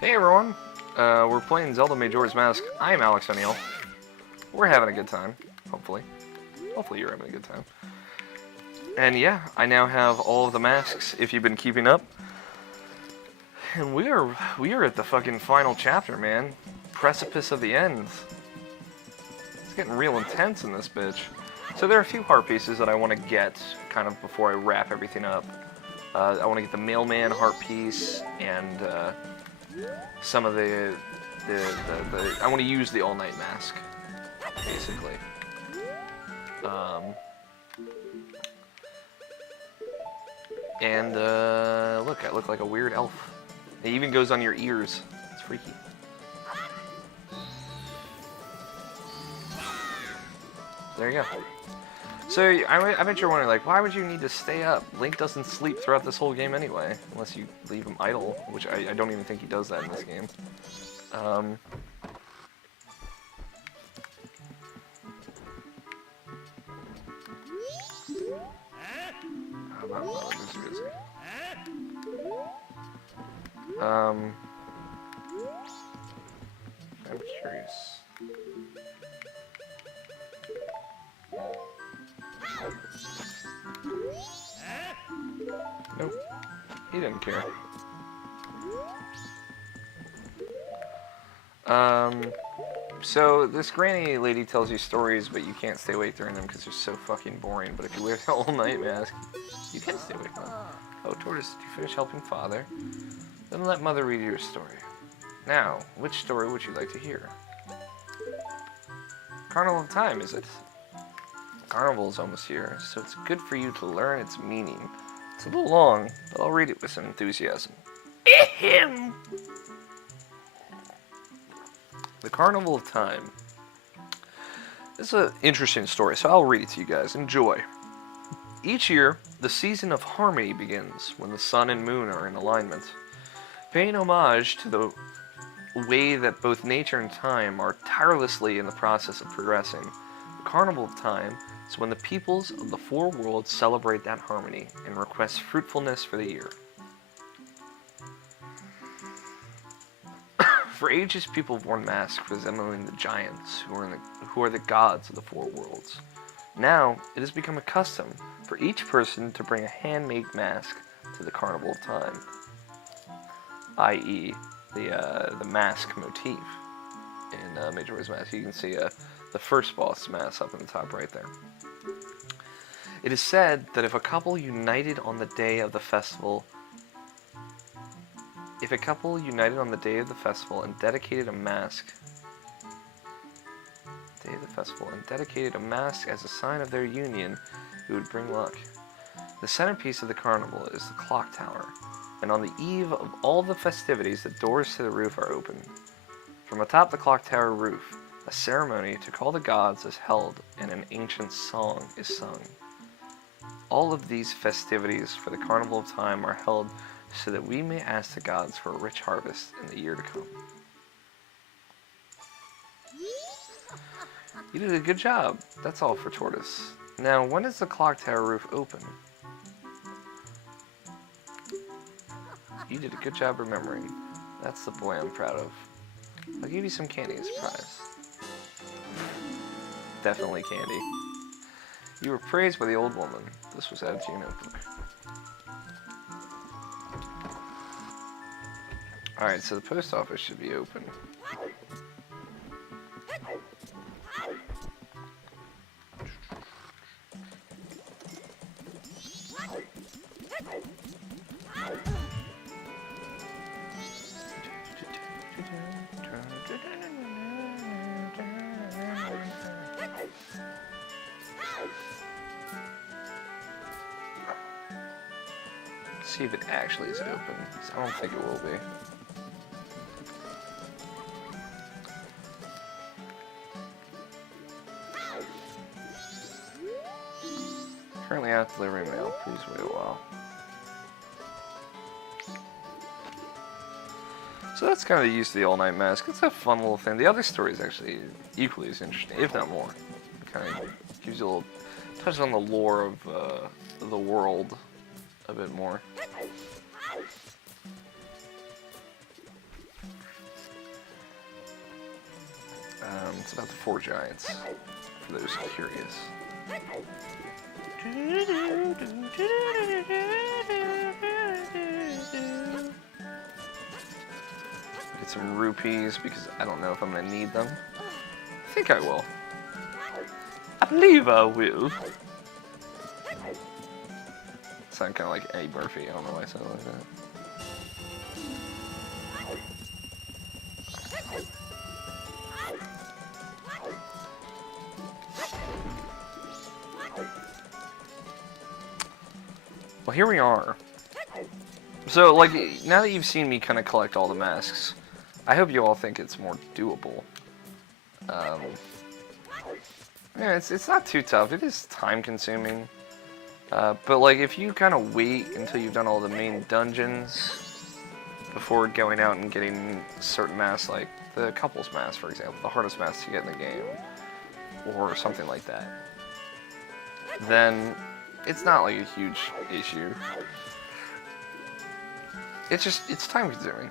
Hey everyone, we're playing Zelda Majora's Mask. I'm Alex O'Neill. We're having a good time, hopefully. Hopefully you're having a good time. And yeah, I now have all of the masks, if you've been keeping up. And we are at the fucking final chapter, man. Precipice of the end. It's getting real intense in this bitch. So there are a few heart pieces that I want to get, kind of before I wrap everything up. I want to get the mailman heart piece, and some of the I want to use the all-night mask, basically. And look, I look like a weird elf. It even goes on your ears. It's freaky. There you go. So, I bet you're wondering, like, why would you need to stay up? Link doesn't sleep throughout this whole game anyway, unless you leave him idle, which I don't even think he does that in this game. Oh, no, just busy. I'm curious. Nope, he didn't care. So this granny lady tells you stories, but you can't stay awake during them because they're so fucking boring. But if you wear the all-night mask, you can stay awake. Oh, Tortoise, did you finish helping Father? Then let Mother read you a story. Now, which story would you like to hear? Carnival of Time, is it? Carnival's almost here, so it's good for you to learn its meaning. It's a little long, but I'll read it with some enthusiasm. Ahem! The Carnival of Time. This is an interesting story, so I'll read it to you guys. Enjoy. Each year, the season of harmony begins when the sun and moon are in alignment. Paying homage to the way that both nature and time are tirelessly in the process of progressing, the Carnival of Time is when the peoples of the four worlds celebrate that harmony and request fruitfulness for the year. For ages, people have worn masks resembling the giants who are the gods of the four worlds. Now, it has become a custom for each person to bring a handmade mask to the Carnival of Time, i.e., the mask motif in Majora's Mask. You can see the first boss mask up in the top right there. It is said that if a couple united on the day of the festival and dedicated a mask as a sign of their union, it would bring luck. The centerpiece of the carnival is the clock tower, and on the eve of all the festivities, the doors to the roof are open. From atop the clock tower roof, a ceremony to call the gods is held, and an ancient song is sung. All of these festivities for the Carnival of Time are held so that we may ask the gods for a rich harvest in the year to come. You did a good job. That's all for Tortoise. Now, when is the clock tower roof open? You did a good job remembering. That's the boy I'm proud of. I'll give you some candy as a surprise. Definitely candy. You were praised by the old woman. This was added to your notebook. Alright, so the post office should be open. Let's see if it actually is open, because I don't think it will be. Currently out delivering mail. Please wait a while. So that's kind of the use of the all-night mask. It's a fun little thing. The other story is actually equally as interesting, if not more. It kind of gives you a little touch on the lore of the world a bit more. It's about the 4 giants, for those curious. Get some rupees, because I don't know if I'm going to need them. I think I will. I believe I will. Sound kind of like Eddie Murphy. I don't know why I sound like that. Well, here we are. So, like, now that you've seen me kind of collect all the masks, I hope you all think it's more doable. Yeah, it's not too tough. It is time-consuming. But, like, if you kind of wait until you've done all the main dungeons before going out and getting certain masks, like the couples mask, for example, the hardest mask to get in the game, or something like that, then it's not, like, a huge issue. It's just, it's time-consuming.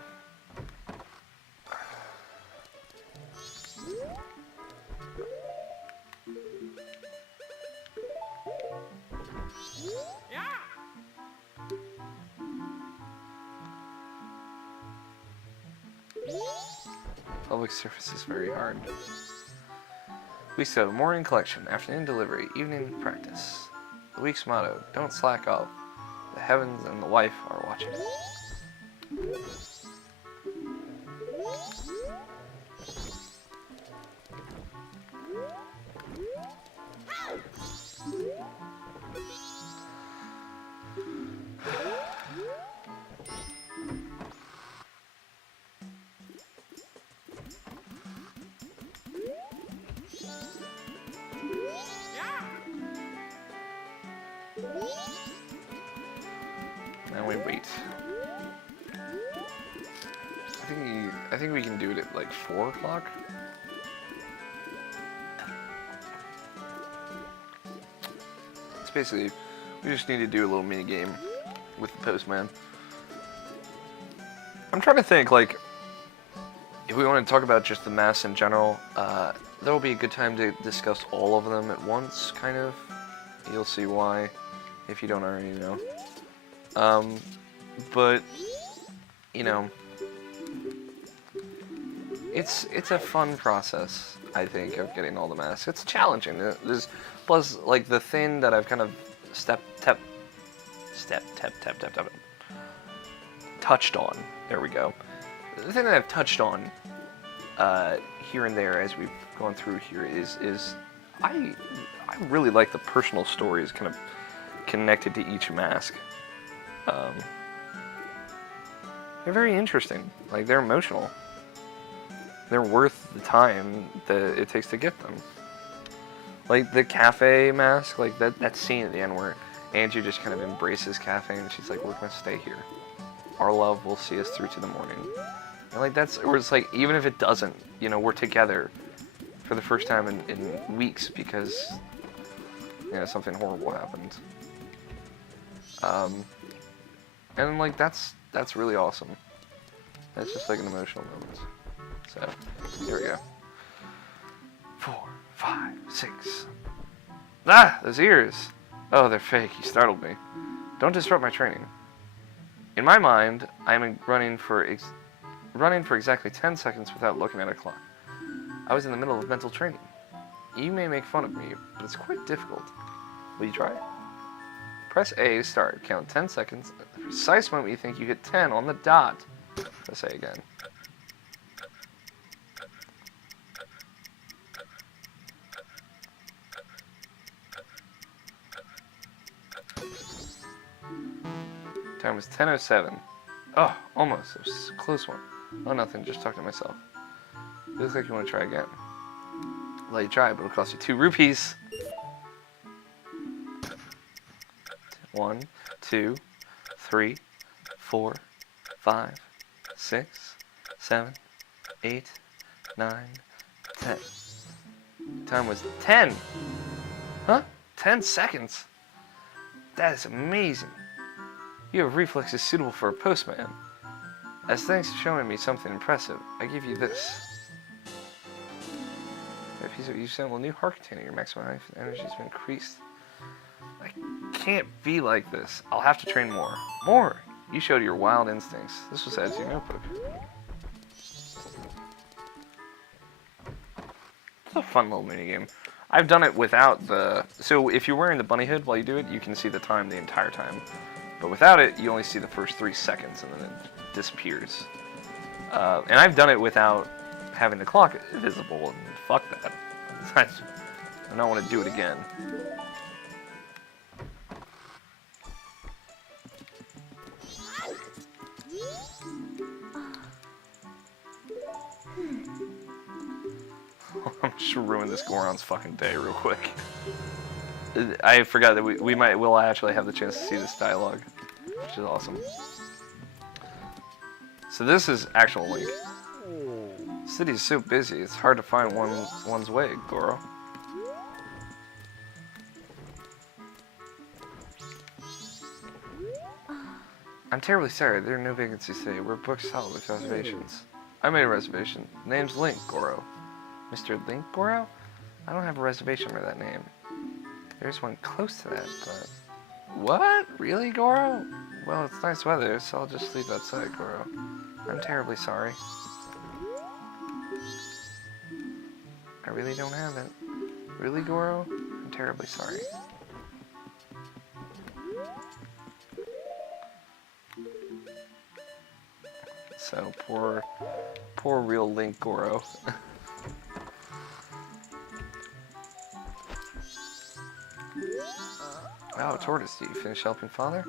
Public service is very hard. We said morning collection, afternoon delivery, evening practice. The week's motto, don't slack off. The heavens and the wife are watching. And we wait. I think we can do it at like 4 o'clock. It's basically, we just need to do a little mini game with the postman. I'm trying to think, like, if we want to talk about just the masks in general, there will be a good time to discuss all of them at once, kind of. You'll see why, if you don't already know. But, you know, it's a fun process, I think, of getting all the masks. It's challenging. There's, plus, like, the thing that I've kind of touched on. There we go. The thing that I've touched on here and there as we've gone through here is I really like the personal stories kind of connected to each mask. They're very interesting. Like, they're emotional. They're worth the time that it takes to get them. Like the cafe mask, like that scene at the end where Angie just kind of embraces cafe and she's like, we're gonna stay here. Our love will see us through to the morning. And like that's where it's like, even if it doesn't, you know, we're together for the first time in weeks because, you know, something horrible happened. And like that's really awesome. That's just like an emotional moment. So, here we go. 4, 5, 6. Ah, those ears. Oh, they're fake. You startled me. Don't disrupt my training. In my mind, I am running for exactly 10 seconds without looking at a clock. I was in the middle of mental training. You may make fun of me, but it's quite difficult. Will you try? Press A to start. Count 10 seconds. At the precise moment you think you hit 10 on the dot. Press A again. Time was 10:07. Oh, almost. It was a close one. Oh, nothing. Just talking to myself. It looks like you want to try again. I'll let you try, but it'll cost you 2 rupees. 1, 2, 3, 4, 5, 6, 7, 8, 9, 10. Time was 10. Huh? 10 seconds? That is amazing. You have reflexes suitable for a postman. As thanks for showing me something impressive, I give you this. piece of each sample, a new heart container. Your maximum life energy has been increased. I can't be like this. I'll have to train more. More! You showed your wild instincts. This was added to your notebook. It's a fun little minigame. I've done it without the... So if you're wearing the bunny hood while you do it, you can see the time the entire time. But without it, you only see the first 3 seconds and then it disappears. And I've done it without having the clock visible, and fuck that. I don't want to do it again. I'm just ruin this Goron's fucking day real quick. I forgot that we'll actually have the chance to see this dialogue, which is awesome. So this is actual Link. The city is so busy, it's hard to find one's way, Goro. I'm terribly sorry, there are no vacancies today. We're booked solid with reservations. I made a reservation. Name's Link, Goro. Mr. Link, Goro? I don't have a reservation for that name. There's one close to that, but... What? Really, Goro? Well, it's nice weather, so I'll just sleep outside, Goro. I'm terribly sorry. I really don't have it. Really, Goro? I'm terribly sorry. So, poor real Link Goro. Oh, Tortoise, did you finish helping Father?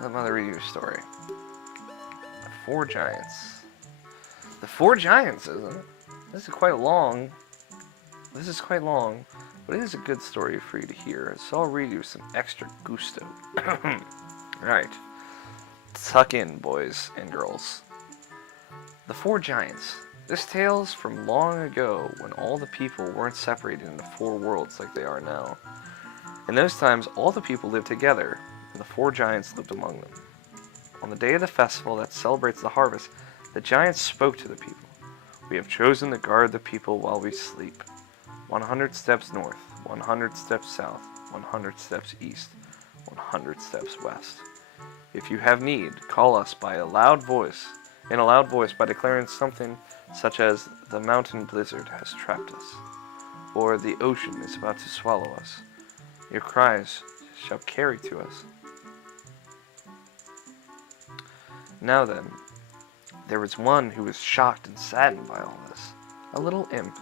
Let Mother read your story. The 4 giants. The 4 giants, isn't it? This is quite long. This is quite long, but it is a good story for you to hear, so I'll read you some extra gusto. Right. Tuck in, boys and girls. The 4 giants. This tale's from long ago when all the people weren't separated into 4 worlds like they are now. In those times, all the people lived together, and the 4 giants lived among them. On the day of the festival that celebrates the harvest, the giants spoke to the people. We have chosen to guard the people while we sleep. 100 steps north, 100 steps south, 100 steps east, 100 steps west. If you have need, call us in a loud voice by declaring something such as the mountain blizzard has trapped us, or the ocean is about to swallow us. Your cries shall carry to us. Now then, there was one who was shocked and saddened by all this, a little imp.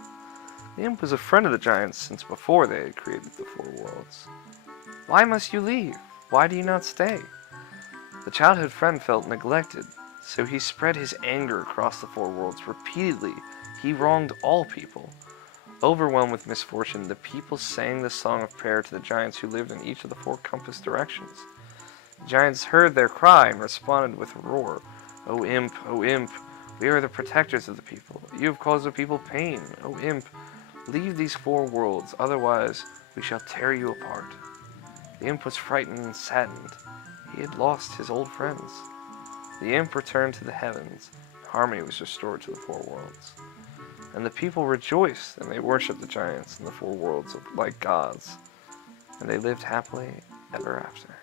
The imp was a friend of the giants since before they had created the 4 worlds. Why must you leave? Why do you not stay? The childhood friend felt neglected, so he spread his anger across the 4 worlds. Repeatedly, he wronged all people. Overwhelmed with misfortune, the people sang the song of prayer to the giants who lived in each of the 4 compass directions. The giants heard their cry and responded with a roar. O imp, we are the protectors of the people. You have caused the people pain. O imp, leave these 4 worlds, otherwise we shall tear you apart. The imp was frightened and saddened. He had lost his old friends. The imp returned to the heavens, and harmony was restored to the 4 worlds. And the people rejoiced, and they worshipped the giants in the 4 worlds like gods. And they lived happily ever after.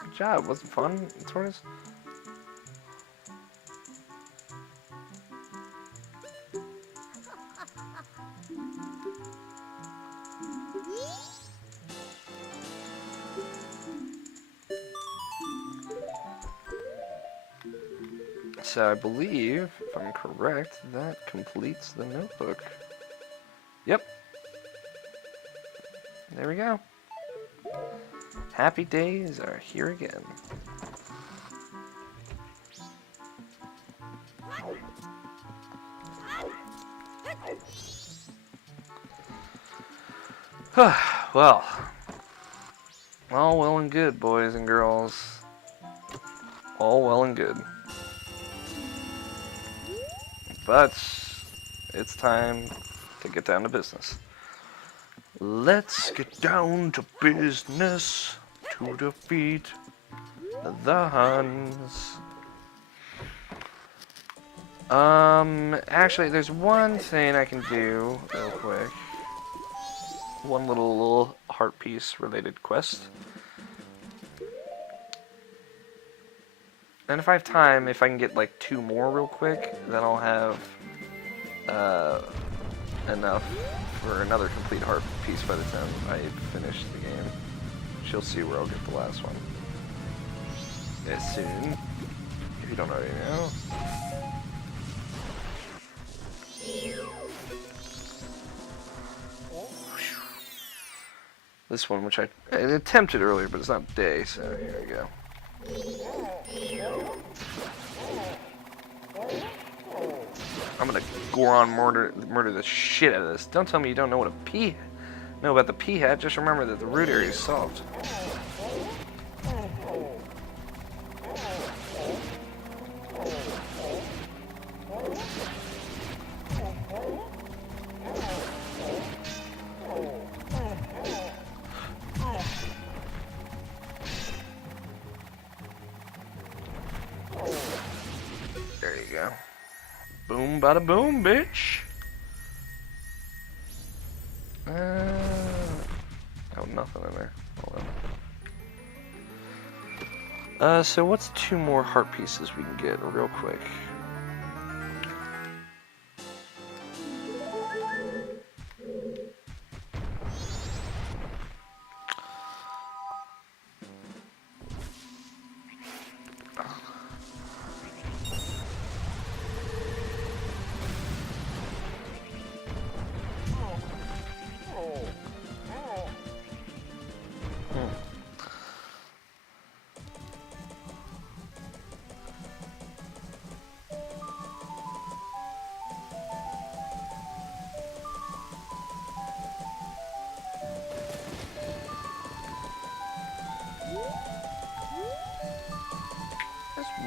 Good job, wasn't it fun, Tortoise? So I believe, if I'm correct, that completes the notebook. Yep. There we go. Happy days are here again. Well, all well and good, boys and girls. All well and good. But it's time to get down to business. Let's get down to business to defeat the Huns. Actually, there's one thing I can do real quick. One little heart piece related quest. And if I have time, if I can get like 2 more real quick, then I'll have enough for another complete heart piece by the time I finish the game. She'll see where I'll get the last one. As soon, if you don't already know. This one, which I attempted earlier, but it's not day, so here we go. I'm gonna Goron murder the shit out of this. Don't tell me you don't know what a know about the pea hat. Just remember that the root area is soft. There you go. Boom, bada boom, bitch. Oh, nothing in there. Hold on. So what's 2 more heart pieces we can get real quick?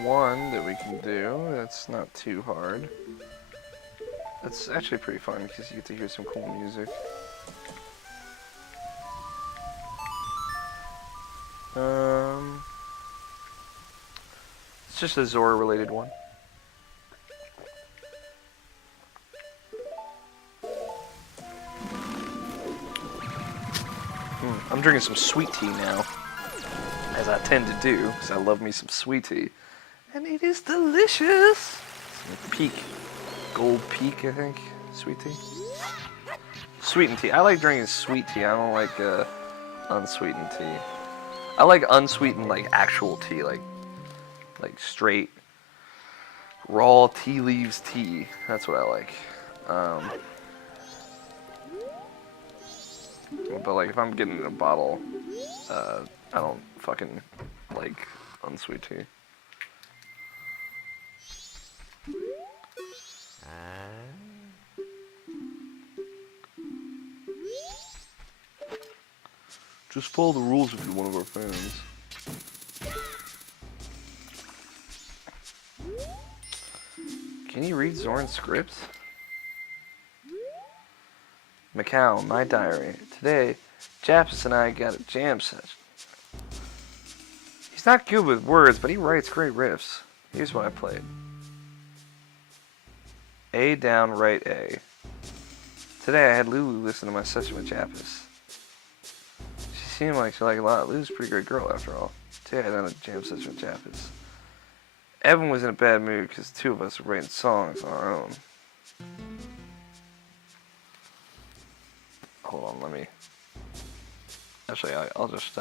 One that we can do. That's not too hard. That's actually pretty fun because you get to hear some cool music. It's just a Zora related one. I'm drinking some sweet tea now, as I tend to do, because I love me some sweet tea. And it is delicious! Peak. Gold Peak, I think. Sweet tea. Sweetened tea. I like drinking sweet tea. I don't like unsweetened tea. I like unsweetened, like actual tea, like straight raw tea leaves tea. That's what I like. But like if I'm getting in a bottle, I don't fucking like unsweet tea. Just follow the rules if you're one of our fans. Can you read Zoran's scripts? Macau, my diary. Today, Japs and I got a jam session. He's not good with words, but he writes great riffs. Here's what I played. A down, right A. Today I had Lulu listen to my session with Japis. She seemed like she liked a lot. Lulu's a pretty great girl after all. Today I done a jam session with Japis. Evan was in a bad mood because the 2 of us were writing songs on our own. Hold on, let me... Actually, I'll just,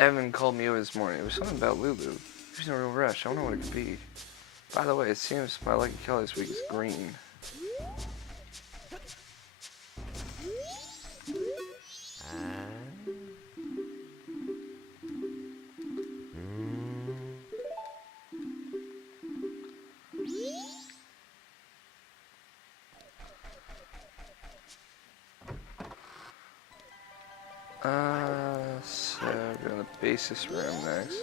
Evan called me over this morning. It was something about Lulu. He was in a real rush. I wonder what it could be. By the way, it seems my lucky color this week is green. So go to the basis room next.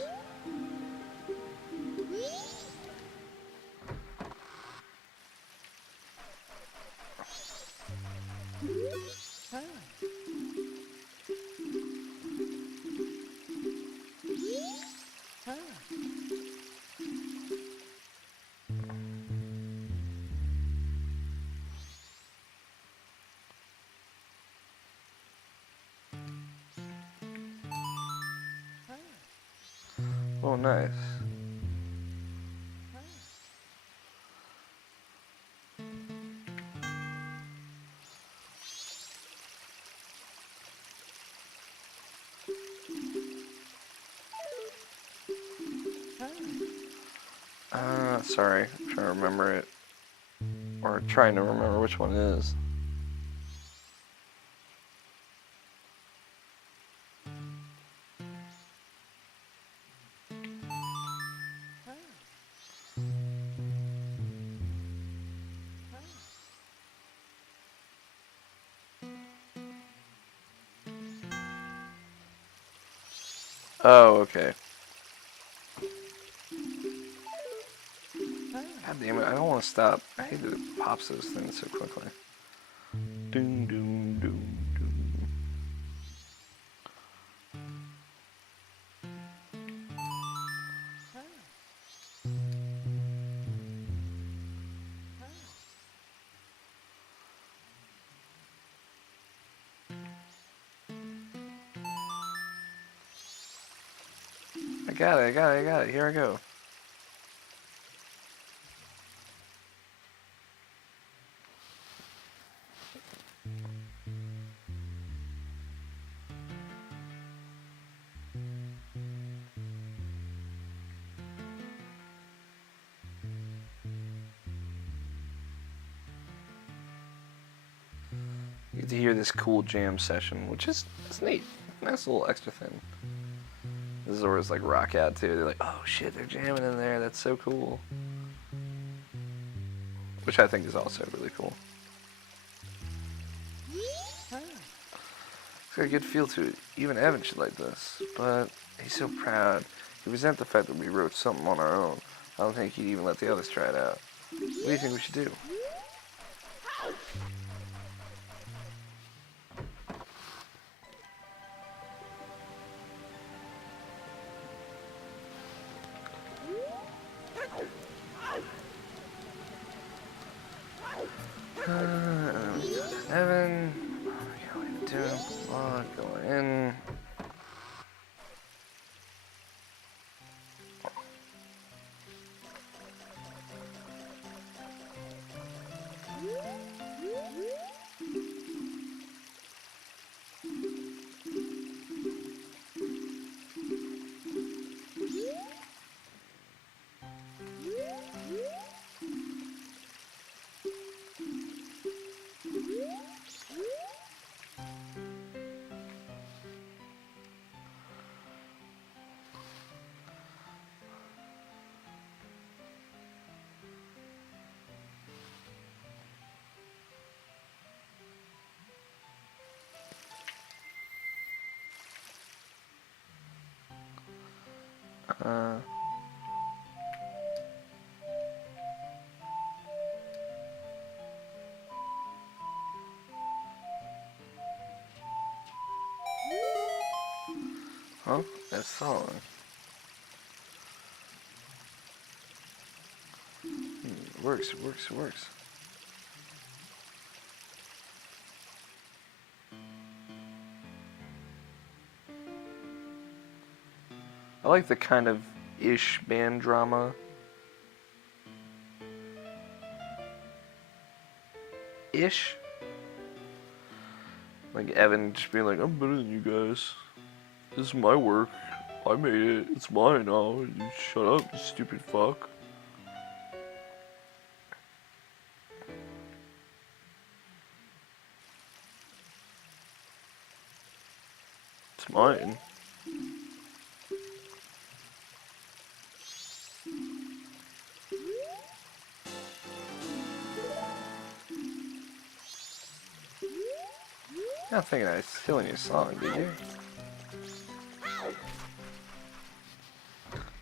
Oh, nice. Sorry. I'm trying to remember it. Or trying to remember which one it is. Oh, okay. God damn it, I don't want to stop. I hate that it pops those things so quickly. Doom, doom, doom, doom. I got it. Here I go. You get to hear this cool jam session, which is it's neat. Nice little extra thing. This is where it's like rock out too. They're like, oh shit, they're jamming in there. That's so cool. Which I think is also really cool. It's got a good feel to it. Even Evan should like this, but he's so proud. He resents the fact that we wrote something on our own. I don't think he'd even let the others try it out. What do you think we should do? Evan, what are we doing? Going in. Huh? That song. It works. I like the kind of ish band drama. Ish? Like Evan just being like, I'm better than you guys. This is my work. I made it. It's mine now. You shut up, you stupid fuck. It's mine. You're not thinking I was stealing your song, did you?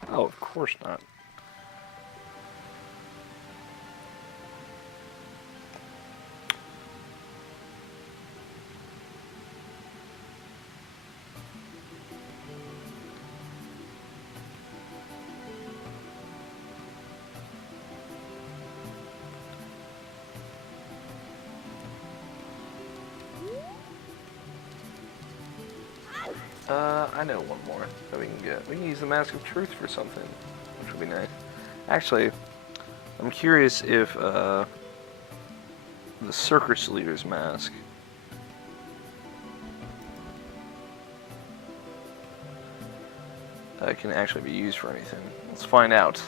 Oh, of course not. I know one more that we can get. We can use the Mask of Truth for something, which would be nice. Actually, I'm curious if, the Circus Leader's Mask can actually be used for anything. Let's find out.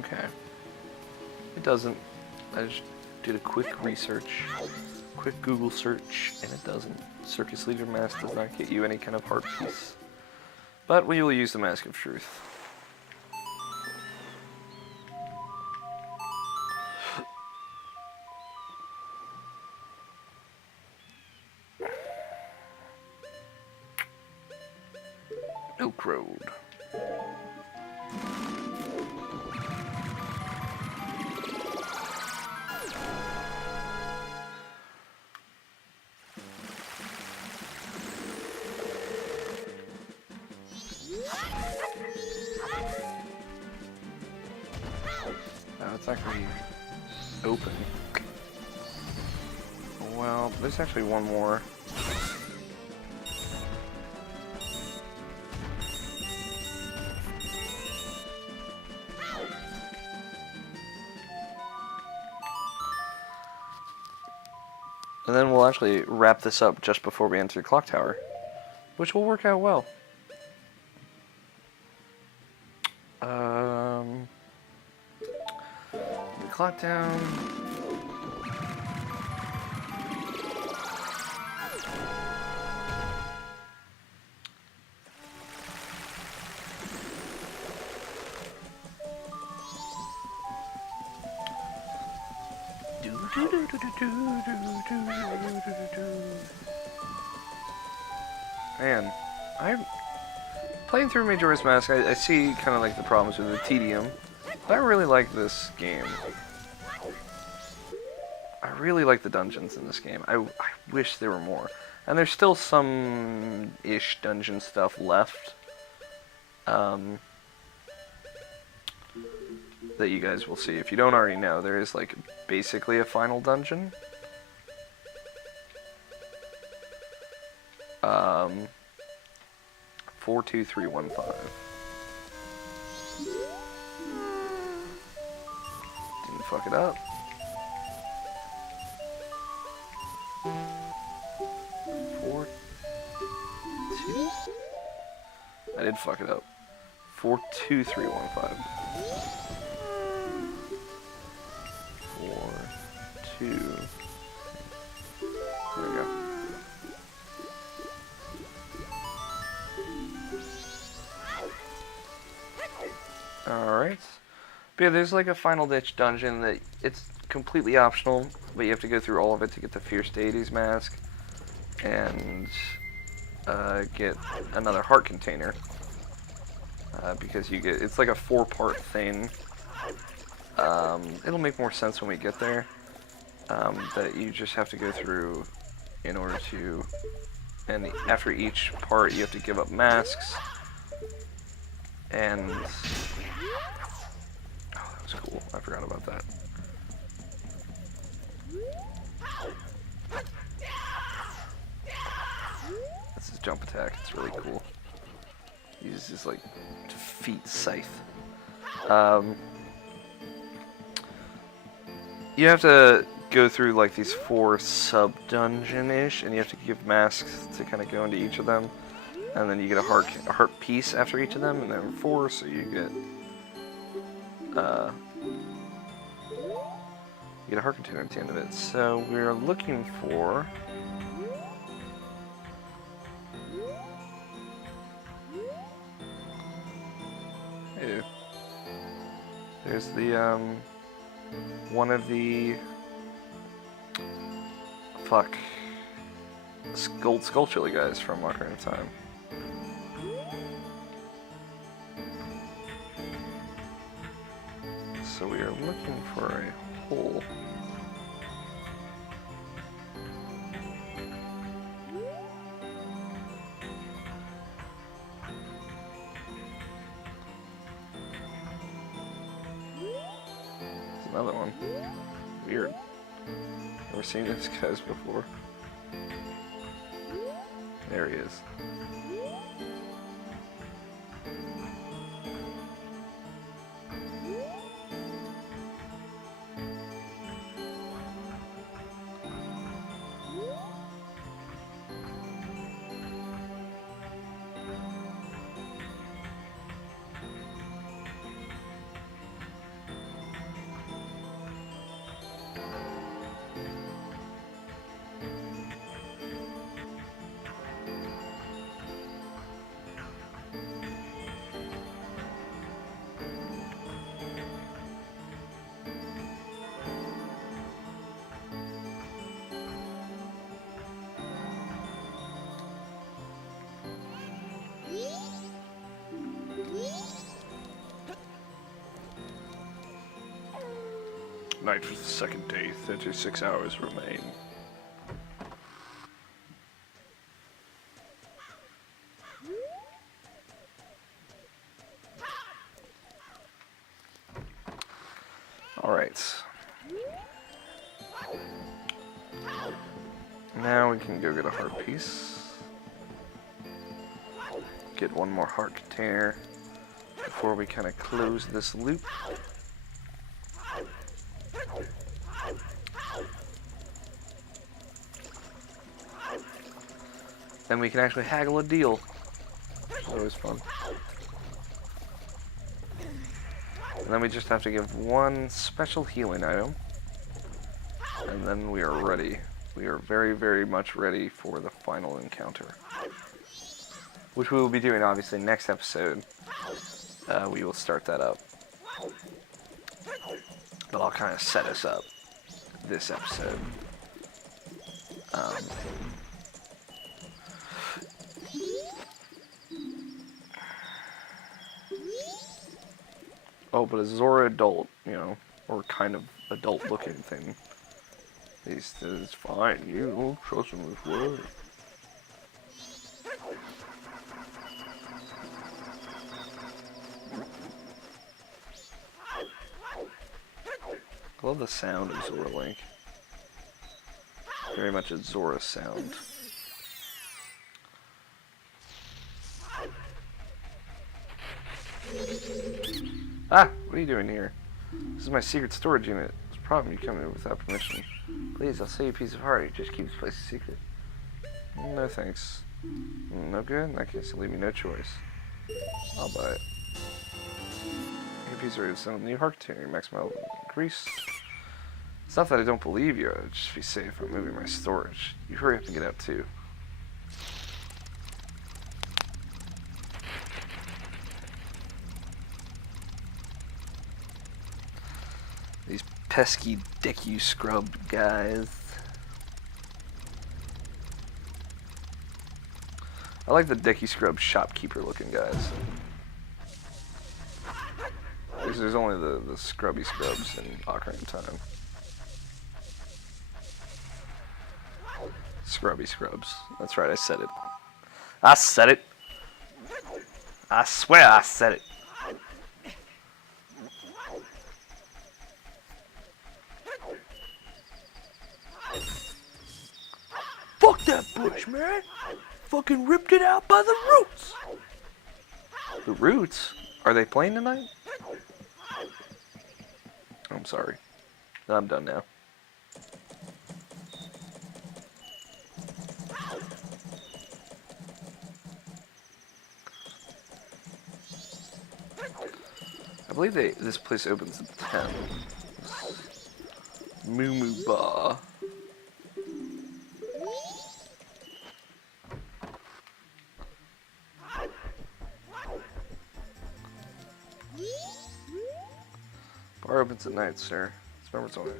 Okay. It doesn't. I just did a quick research, quick Google search, and it doesn't. Circus Leader Mask does not get you any kind of heart piece. But we will use the Mask of Truth. Milk Road. Oh, it's actually open. Well, there's actually one more. And then we'll actually wrap this up just before we enter the clock tower, which will work out well. The clock down. Man, I'm playing through Majora's Mask. I see kind of like the problems with the tedium, but I really like this game. I really like the dungeons in this game. I wish there were more. And there's still some-ish dungeon stuff left that you guys will see. If you don't already know, there is like basically a final dungeon. 42315. Didn't fuck it up. 4 2. I did fuck it up. 42315. 4 2. There we go. Alright. But yeah, there's like a final ditch dungeon that it's completely optional, but you have to go through all of it to get the Fierce Deity's Mask and get another heart container. Because you get, it's like a 4-part thing. It'll make more sense when we get there. That you just have to go through in order to, and after each part you have to give up masks. And oh, that was cool. I forgot about that. That's his jump attack. It's really cool. He uses his like defeat scythe. You have to go through like these 4 sub-dungeon-ish, and you have to give masks to kind of go into each of them. And then you get a heart piece after each of them, and then 4, so you get a heart container at the end of it. So we're looking for hey, there's the one of the gold skull chili guys from Ocarina of Time. so we are looking for a hole. There's another one. Weird. Never seen these guys before. There he is. Night for the second day, 36 hours remain. Alright. Now we can go get a heart piece. Get one more heart container before we kind of close this loop. Then we can actually haggle a deal, which is always fun. And then we just have to give one special healing item, and then we are ready. We are very, very much ready for the final encounter, which we will be doing obviously next episode. We will start that up, but I'll kind of set us up this episode. Oh, but a Zora adult, you know, or kind of adult-looking thing. He says, fine, you don't trust him with word. I love the sound of Zora Link. Very much a Zora sound. Ah! What are you doing here? This is my secret storage unit. There's a problem you come in without permission. Please, I'll sell you a piece of heart. You just keep this place a secret. No thanks. No good? In that case, you'll leave me no choice. I'll buy it. Your piece ready to sell a new heart container. Maximum increase. It's not that I don't believe you. I'd just be safe from moving my storage. You hurry up and get out too. These pesky dick you scrubbed guys. I like the dicky scrub shopkeeper looking guys. Because there's only the scrubby scrubs in Ocarina of Time. Scrubby scrubs. That's right, I said it. I said it. I swear I said it. Fuck that bush, man! Fucking ripped it out by the roots! The roots? Are they playing tonight? I'm sorry. I'm done now. I believe this place opens at 10. Moo Moo Ba. Bar opens at night, sir. Let's remember it's only.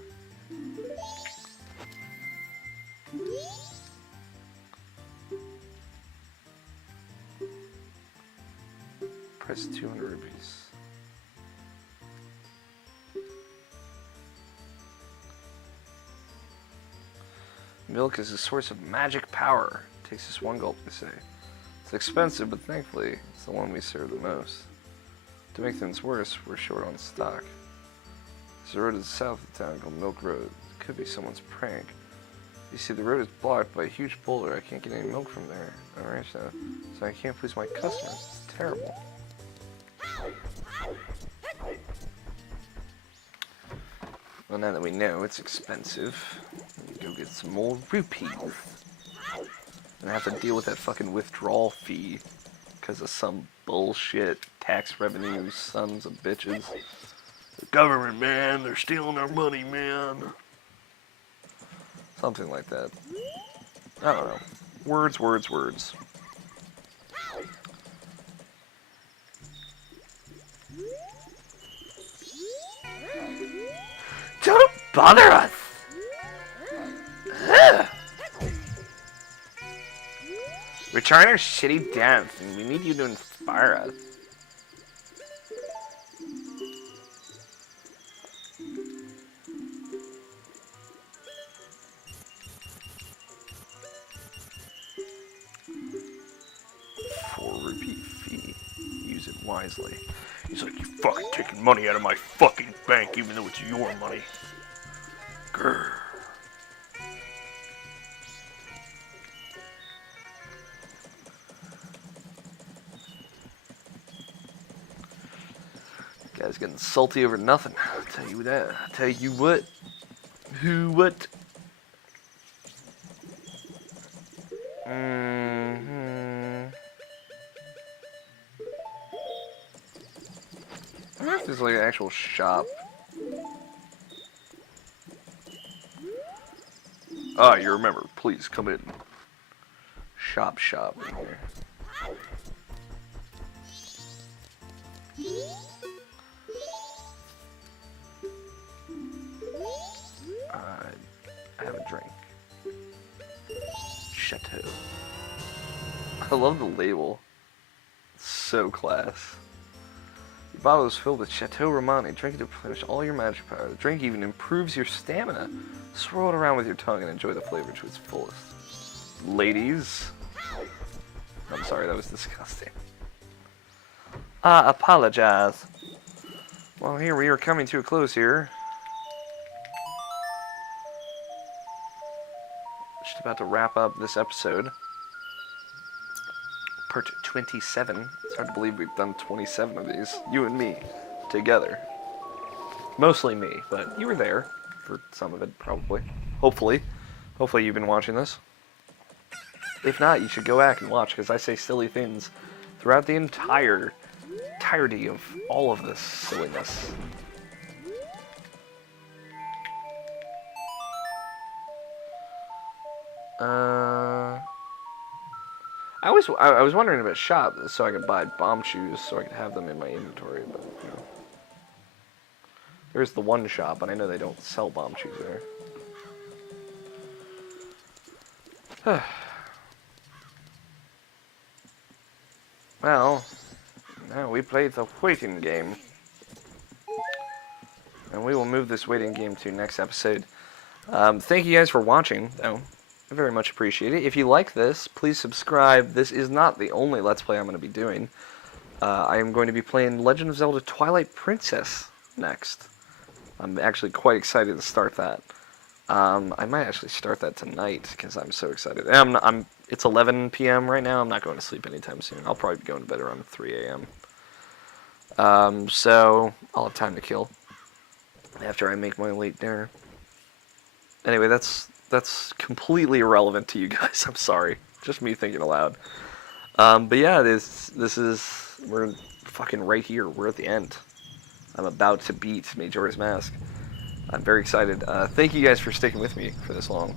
Price 200 rupees. Milk is a source of magic power. Takes us one gulp, they say. It's expensive, but thankfully, it's the one we serve the most. To make things worse, we're short on stock. There's a road to the south of town called Milk Road. It could be someone's prank. You see, the road is blocked by a huge boulder. I can't get any milk from there. Alright, so I can't please my customers. It's terrible. Well, now that we know it's expensive, let me go get some more rupees. And I have to deal with that fucking withdrawal fee because of some bullshit tax revenue sons of bitches. The government, man, they're stealing our money, man. Something like that. I don't know. Words, words, words. Don't bother us! Ugh. We're trying our shitty dance, and we need you to inspire us. $4 fee. Use it wisely. He's like, you fucking taking money out of my fucking bank, even though it's your money. Grr. Guy's getting salty over nothing. I'll tell you that. I'll tell you what. Who what? I wonder if there's like an actual shop. Ah, you remember. Please come in. Shop in here. I have a drink. Chateau. I love the label. It's so class. The bottle is filled with Chateau Romani. Drink it to replenish all your magic power. The drink even improves your stamina. Swirl it around with your tongue and enjoy the flavor to its fullest. Ladies. I'm sorry, that was disgusting. I apologize. Well, here we are coming to a close here. Just about to wrap up this episode. Part 27. It's hard to believe we've done 27 of these. You and me. Together. Mostly me, but you were there for some of it, probably. Hopefully. Hopefully you've been watching this. If not, you should go back and watch, because I say silly things throughout the entirety of all of this silliness. I was wondering about shop so I could buy bomb shoes so I could have them in my inventory, but you know. There's the one shop, and I know they don't sell bomb shoes there. Well, now we played the waiting game. And we will move this waiting game to next episode. Thank you guys for watching, though. I very much appreciate it. If you like this, please subscribe. This is not the only Let's Play I'm going to be doing. I am going to be playing Legend of Zelda Twilight Princess next. I'm actually quite excited to start that. I might actually start that tonight, because I'm so excited. It's 11 p.m. right now. I'm not going to sleep anytime soon. I'll probably be going to bed around 3 a.m. So I'll have time to kill after I make my late dinner. Anyway, that's completely irrelevant to you guys. I'm sorry. Just me thinking aloud. But yeah, we're fucking right here. We're at the end. I'm about to beat Majora's Mask. I'm very excited. Thank you guys for sticking with me for this long.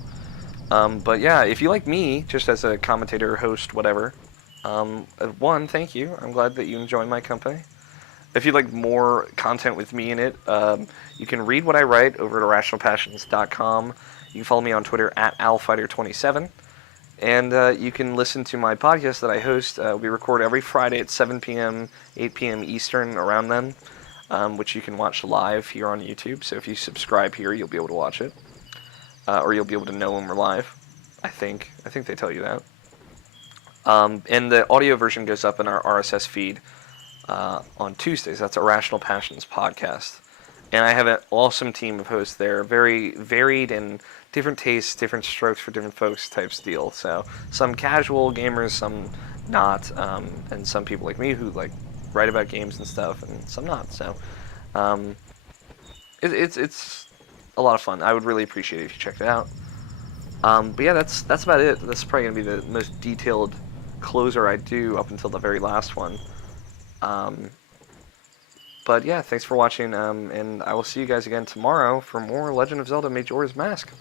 But yeah, if you like me, just as a commentator, host, whatever, thank you. I'm glad that you enjoy my company. If you'd like more content with me in it, you can read what I write over at irrationalpassions.com. You can follow me on Twitter at alfighter27. And you can listen to my podcast that I host. We record every Friday at 7 p.m., 8 p.m. Eastern, around then, which you can watch live here on YouTube. So if you subscribe here, you'll be able to watch it. Or you'll be able to know when we're live. I think they tell you that. And the audio version goes up in our RSS feed on Tuesdays. That's Irrational Passions podcast. And I have an awesome team of hosts there, very varied and different tastes, different strokes for different folks types deal. So some casual gamers, some not, and some people like me who like write about games and stuff, and some not. So um, it's a lot of fun. I would really appreciate it if you checked it out. But yeah, that's about it. That's probably gonna be the most detailed closer I do up until the very last one. Um, but yeah, thanks for watching, and I will see you guys again tomorrow for more Legend of Zelda Majora's Mask.